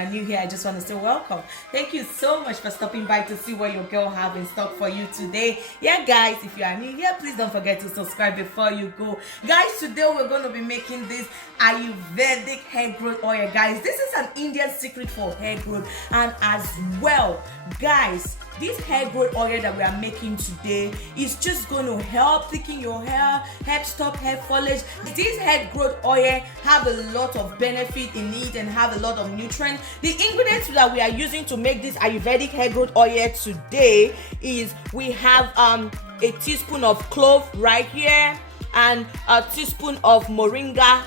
are new here, I just want to say welcome. Thank you so much for stopping by to see what your girl have in stock for you today. Yeah, guys, if you are new here, please don't forget to subscribe before you go. Guys, today we're going to be making this Ayurvedic hair growth oil. Guys, this is an Indian secret for hair growth, and as well, guys, this hair growth oil that we are making today is just going to help thicken your hair, help stop hair foliage. This hair growth oil have a lot of benefit in it and have a lot of nutrients. The ingredients that we are using to make this Ayurvedic hair growth oil today is we have a teaspoon of clove right here, and a teaspoon of Moringa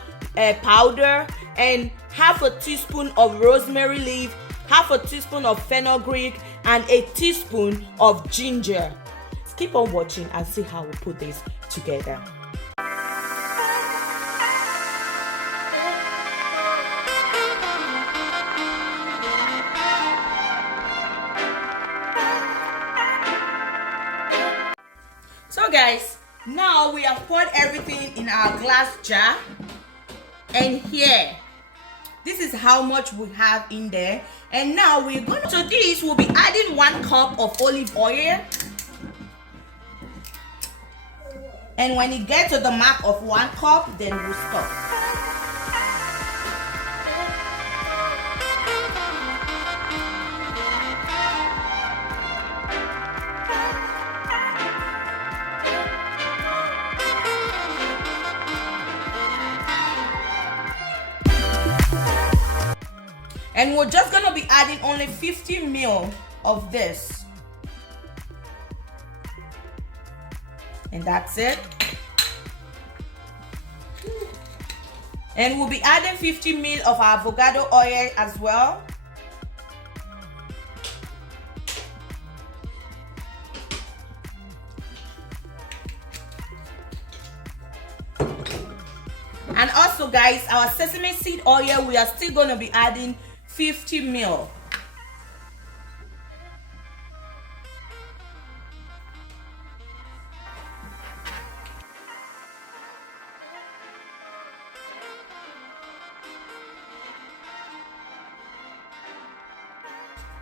powder, and half a teaspoon of rosemary leaf, half a teaspoon of fenugreek, and a teaspoon of ginger. Keep on watching and see how we put this together. So guys, now we have poured everything in our glass jar, and here, this is how much we have in there. And now we're going to this, we'll be adding 1 cup of olive oil. And when it gets to the mark of 1 cup, then we'll stop. And we're just gonna be adding only 50 ml of this. And that's it. And we'll be adding 50 ml of our avocado oil as well. And also guys, our sesame seed oil, we are still going to be adding 50 ml.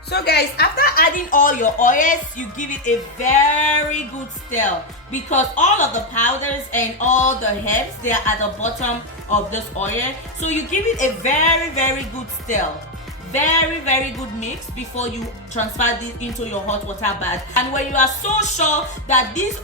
So guys, after adding all your oils, you give it a very good stir, because all of the powders and all the herbs, they are at the bottom of this oil. So you give it a very good stir, very good mix before you transfer this into your hot water bath. And when you are so sure that these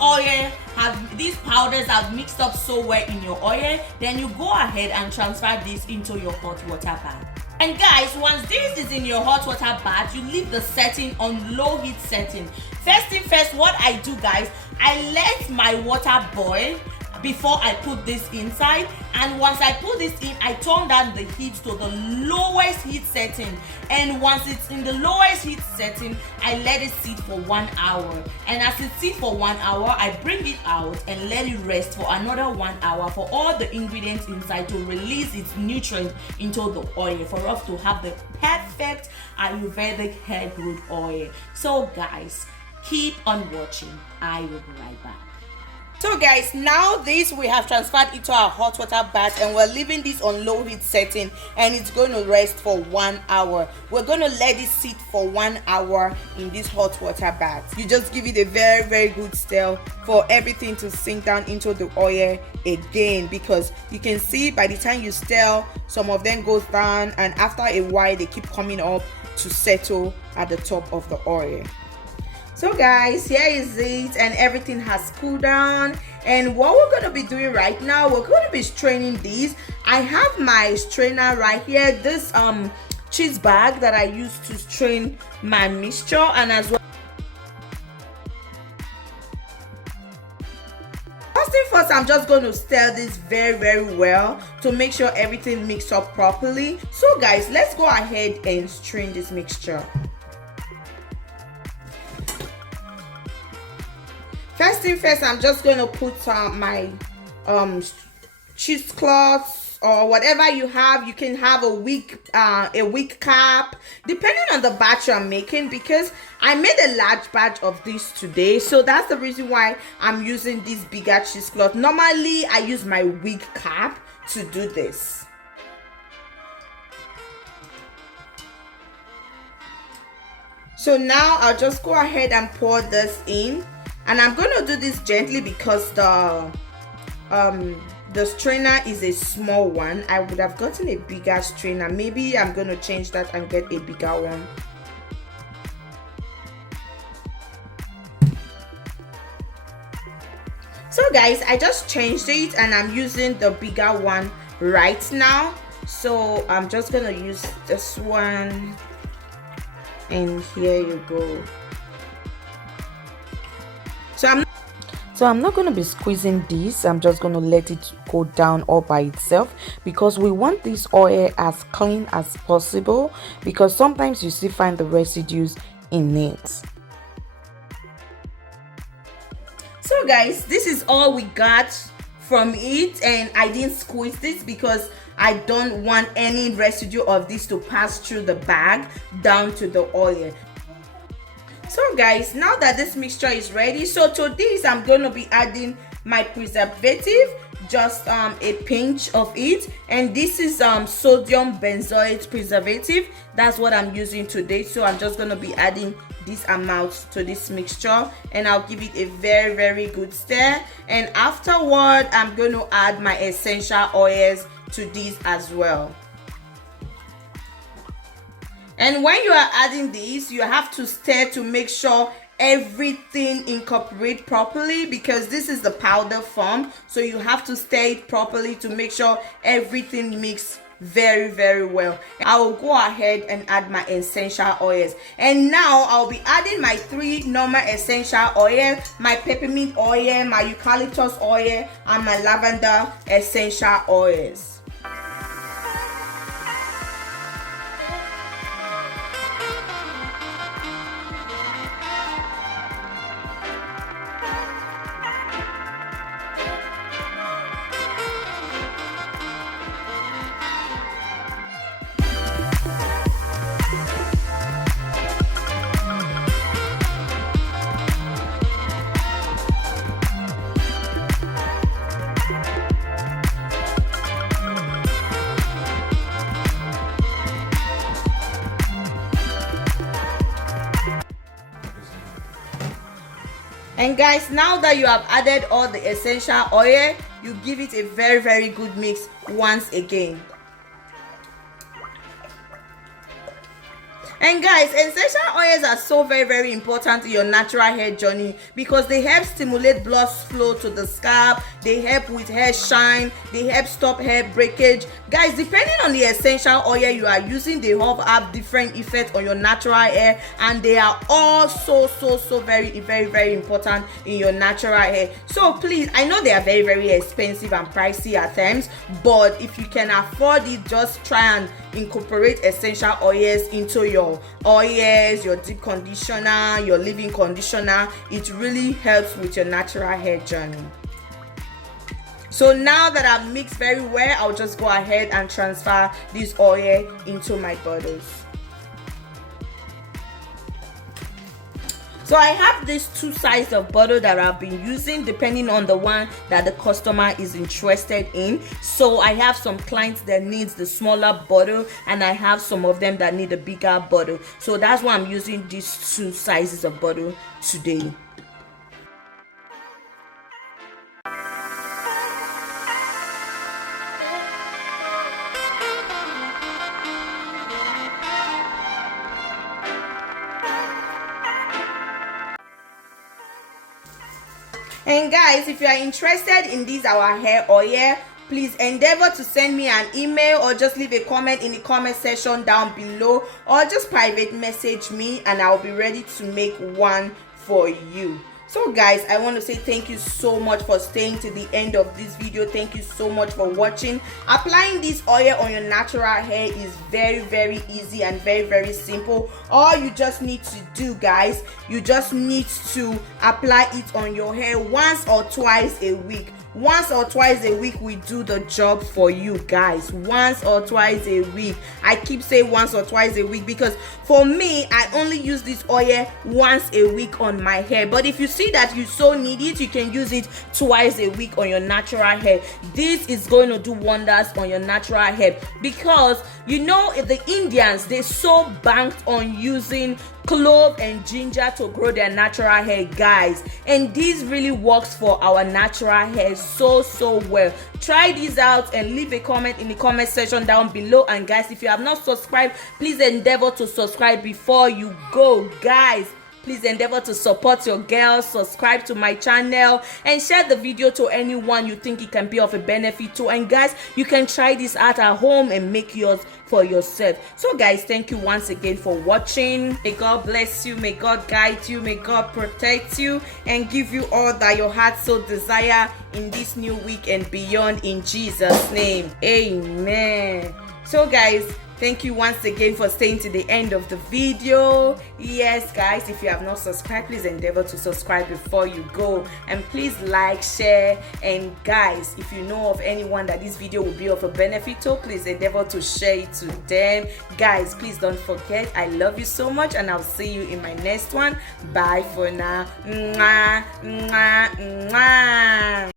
powders have mixed up so well in your oil, then you go ahead and transfer this into your hot water bath. And guys, once this is in your hot water bath, you leave the setting on low heat setting. First thing first, what I do guys, I let my water boil before I put this inside, and once I put this in, I turn down the heat to the lowest heat setting. And once it's in the lowest heat setting, I let it sit for 1 hour. And as it sits for 1 hour, I bring it out and let it rest for another 1 hour for all the ingredients inside to release its nutrients into the oil, for us to have the perfect Ayurvedic hair growth oil. So guys, keep on watching. I will be right back. So guys, now this we have transferred into our hot water bath, and we're leaving this on low heat setting, and it's going to rest for 1 hour. We're going to let it sit for 1 hour in this hot water bath. You just give it a very good stir for everything to sink down into the oil again, because you can see by the time you stir, some of them goes down, and after a while they keep coming up to settle at the top of the oil. So guys, here is it, and everything has cooled down. And what we're going to be doing right now, we're going to be straining these. I have my strainer right here, this cheese bag that I use to strain my mixture, and as well, first thing first, I'm just going to stir this very well to make sure everything mixes up properly. So guys, let's go ahead and strain this mixture. First thing first, I'm just going to put my cheesecloth or whatever you have. You can have a wig cap, depending on the batch you're making, because I made a large batch of this today, so that's the reason why I'm using this bigger cheesecloth. Normally I use my wig cap to do this. So now I'll just go ahead and pour this in, and I'm going to do this gently because the strainer is a small one. I would have gotten a bigger strainer. Maybe I'm going to change that and get a bigger one. So guys, I just changed it and I'm using the bigger one right now. So I'm just gonna use this one, and here you go. So I'm not going to be squeezing this. I'm just going to let it go down all by itself, because we want this oil as clean as possible, because sometimes you still find the residues in it. So guys, this is all we got from it, and I didn't squeeze this because I don't want any residue of this to pass through the bag down to the oil. So guys, now that this mixture is ready, so to this I'm going to be adding my preservative, just a pinch of it, and this is sodium benzoate preservative. That's what I'm using today. So I'm just going to be adding this amount to this mixture, and I'll give it a very good stir, and afterward I'm going to add my essential oils to this as well. And when you are adding this, you have to stir to make sure everything incorporates properly, because this is the powder form, so you have to stir it properly to make sure everything mixes very well. I will go ahead and add my essential oils, and now I'll be adding my 3 normal essential oil, my peppermint oil, my eucalyptus oil, and my lavender essential oils. And guys, now that you have added all the essential oil, you give it a very good mix once again. And guys, essential oils are so very important in your natural hair journey, because they help stimulate blood flow to the scalp, they help with hair shine, they help stop hair breakage. Guys, depending on the essential oil you are using, they all have different effects on your natural hair, and they are all so very important in your natural hair. So please, I know they are very expensive and pricey at times, but if you can afford it, just try and incorporate essential oils into your oils, your deep conditioner, your leave-in conditioner. It really helps with your natural hair journey. So now that I've mixed very well, I'll just go ahead and transfer this oil into my bottles. So I have these 2 sizes of bottle that I've been using depending on the one that the customer is interested in. So I have some clients that needs the smaller bottle, and I have some of them that need a bigger bottle. So that's why I'm using these 2 sizes of bottle today. And guys, if you are interested in this our hair oil, please endeavor to send me an email, or just leave a comment in the comment section down below, or just private message me and I'll be ready to make one for you. So guys, I want to say thank you so much for staying to the end of this video. Thank you so much for watching. Applying this oil on your natural hair is very easy and very simple. All you just need to do, guys, you just need to apply it on your hair once or twice a week. Once or twice a week will do the job for you, guys. Once or twice a week. I keep saying once or twice a week because for me, I only use this oil once a week on my hair. But if you see that you so need it, you can use it twice a week on your natural hair. This is going to do wonders on your natural hair, because you know the Indians, they're so banked on using clove and ginger to grow their natural hair, guys. And this really works for our natural hair so well. Try these out and leave a comment in the comment section down below. And guys, if you have not subscribed, please endeavor to subscribe before you go, guys. Please endeavor to support your girl, subscribe to my channel, and share the video to anyone you think it can be of a benefit to. And guys, you can try this out at home and make yours for yourself. So guys, thank you once again for watching. May God bless you, may God guide you, may God protect you, and give you all that your heart so desire in this new week and beyond, in Jesus' name. Amen. So guys, thank you once again for staying to the end of the video. Yes guys, if you have not subscribed, please endeavor to subscribe before you go, and please like, share, and guys, if you know of anyone that this video will be of a benefit to, please endeavor to share it to them. Guys, please don't forget, I love you so much, and I'll see you in my next one. Bye for now. Mwah, mwah, mwah.